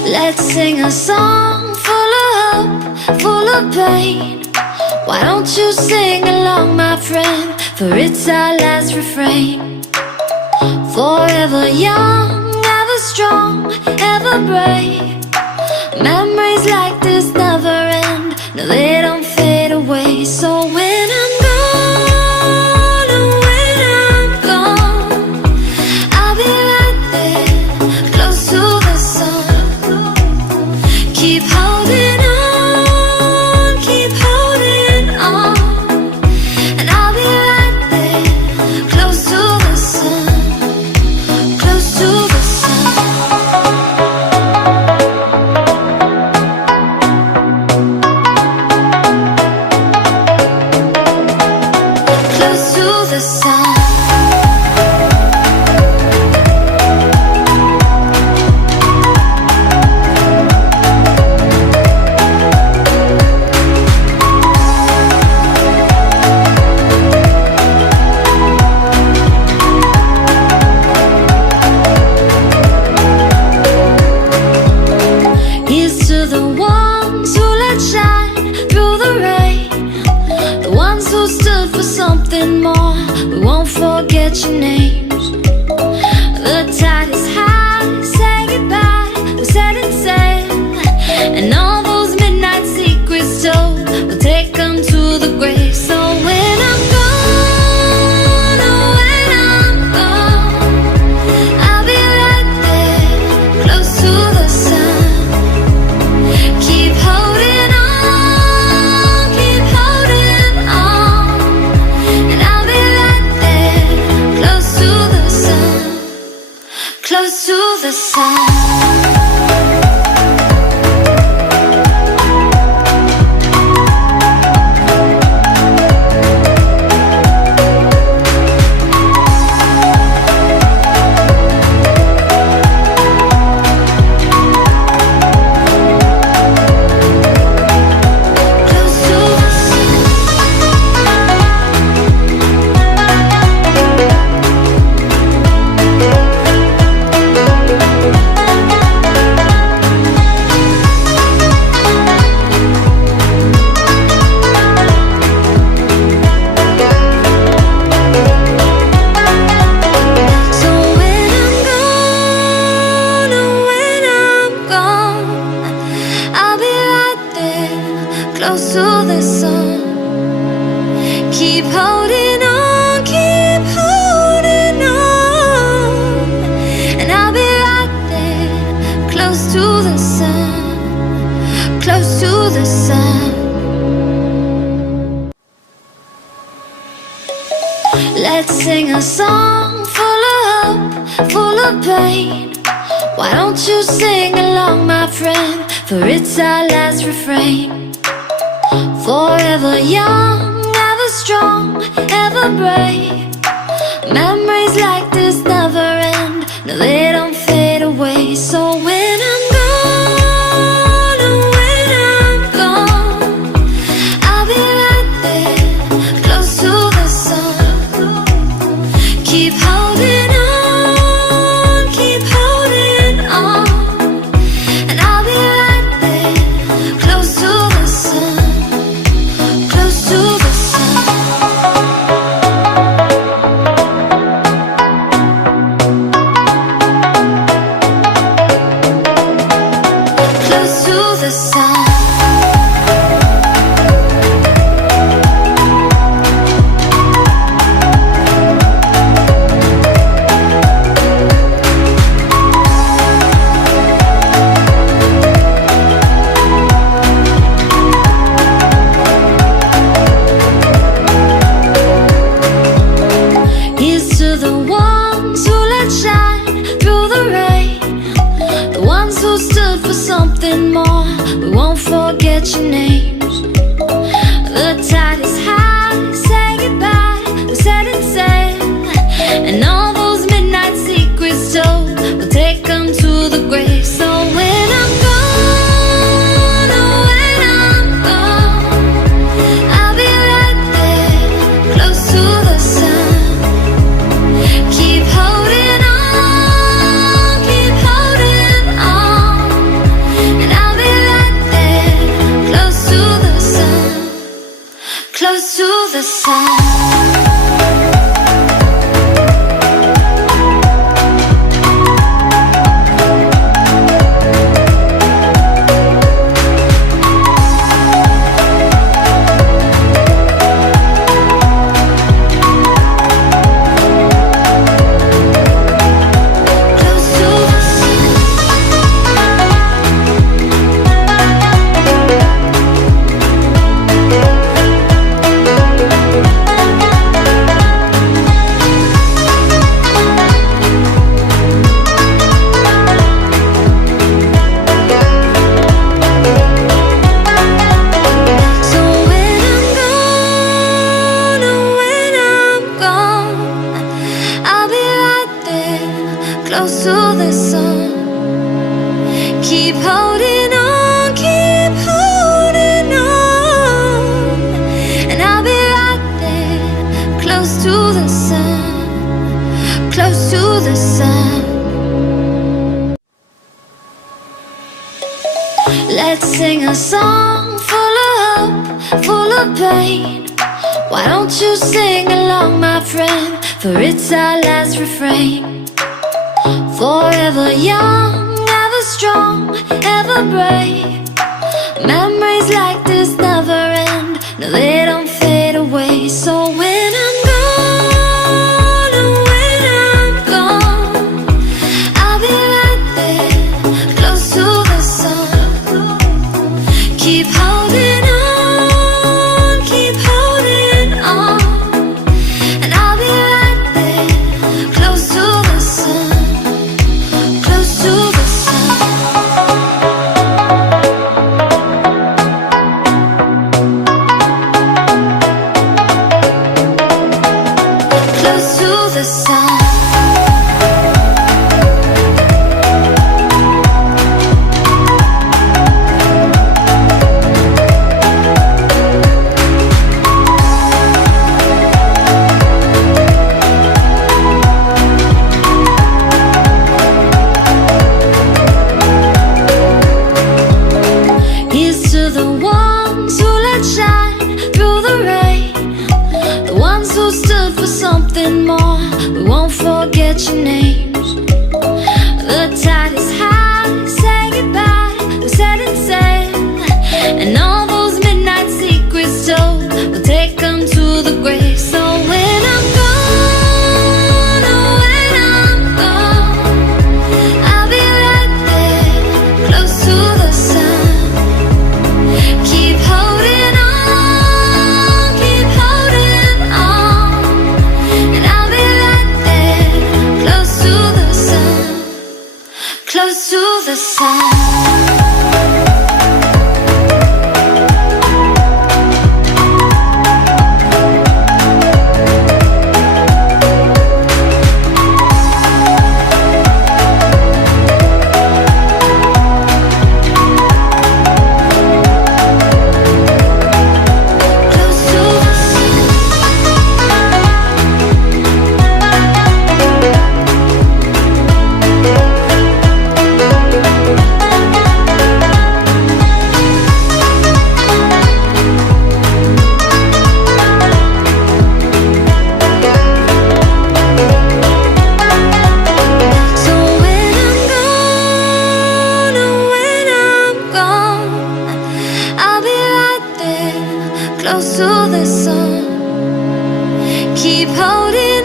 Let's sing a song full of hope, full of pain. Why don't you sing along, my friend? For it's our last refrain. Forever young, ever strong, ever brave. Memories like this never end. No, they don't fade away. So when I'm gone, oh, when I'm gone, I'll be right there, close to the sun. Keep holding on, keep holding on, and I'll be right there, close to the sun, close to the sun. Close to the sun. Here's to the ones who let shine through the rain, the ones who stood for something more. We won't forget your names. The tide is high, say goodbye, we're setting sail, and all those midnight secrets told, we'll take them to the grave. So when I'm gone, oh, when I'm gone, I'll be right there, close to the sun. Keep holding on, keep holding on, and I'll be right there, close to the sun, close to the sun. Close to the sun. Keep holding on, keep holding on, and I'll be right there, close to the sun, close to the sun. Let's sing a song full of hope, full of pain. Why don't you sing along, my friend? For it's our last refrain. Forever young, ever strong, ever brave. Memories like this never end. No, they don't fade away. So when I'm gone, oh, when I'm gone, I'll be right there, close to the sun. Keep holding on, keep holding on, and I'll be right there, close to the sun. Close to the sun. Close to the sun. Here's to the ones who let shine through the rain, the ones who stood for something more. We won't forget your names. The tide is high, say goodbye, we're setting sail, and all those midnight secrets told, we'll take them to the grave. So when I'm gone, oh, when I'm gone, I'll be right there, close to the sun. Keep holding on, keep holding on, to the sun. Keep holding on, keep holding on, and I'll be right there, close to the sun, close to the sun. Let's sing a song full of hope, full of pain. Why don't you sing along, my friend, for it's our last refrain. Forever young, ever strong, ever brave. Memories like this never end, no, they don't fade away. So when I'm gone, oh, when I'm gone, I'll be right there, close to the sun. Keep holding on, keep holding on, and I'll be right there, close to the sun, close to the sun. Close to the sun. Here's to the ones who let shine through the rain, the ones who stood for something more. We won't forget your names. The tide is high, say goodbye, we're setting sail, and all those midnight secrets told, we'll take them to the grave. So when I'm gone, oh, when I'm gone, I'll be right there, close to the sun. Keep holding on, keep holding on, and I'll be right there, close to the sun, close to the sun. Close to the sun. So when I'm gone, oh, when I'm gone, I'll be right there, close to the sun. Keep holding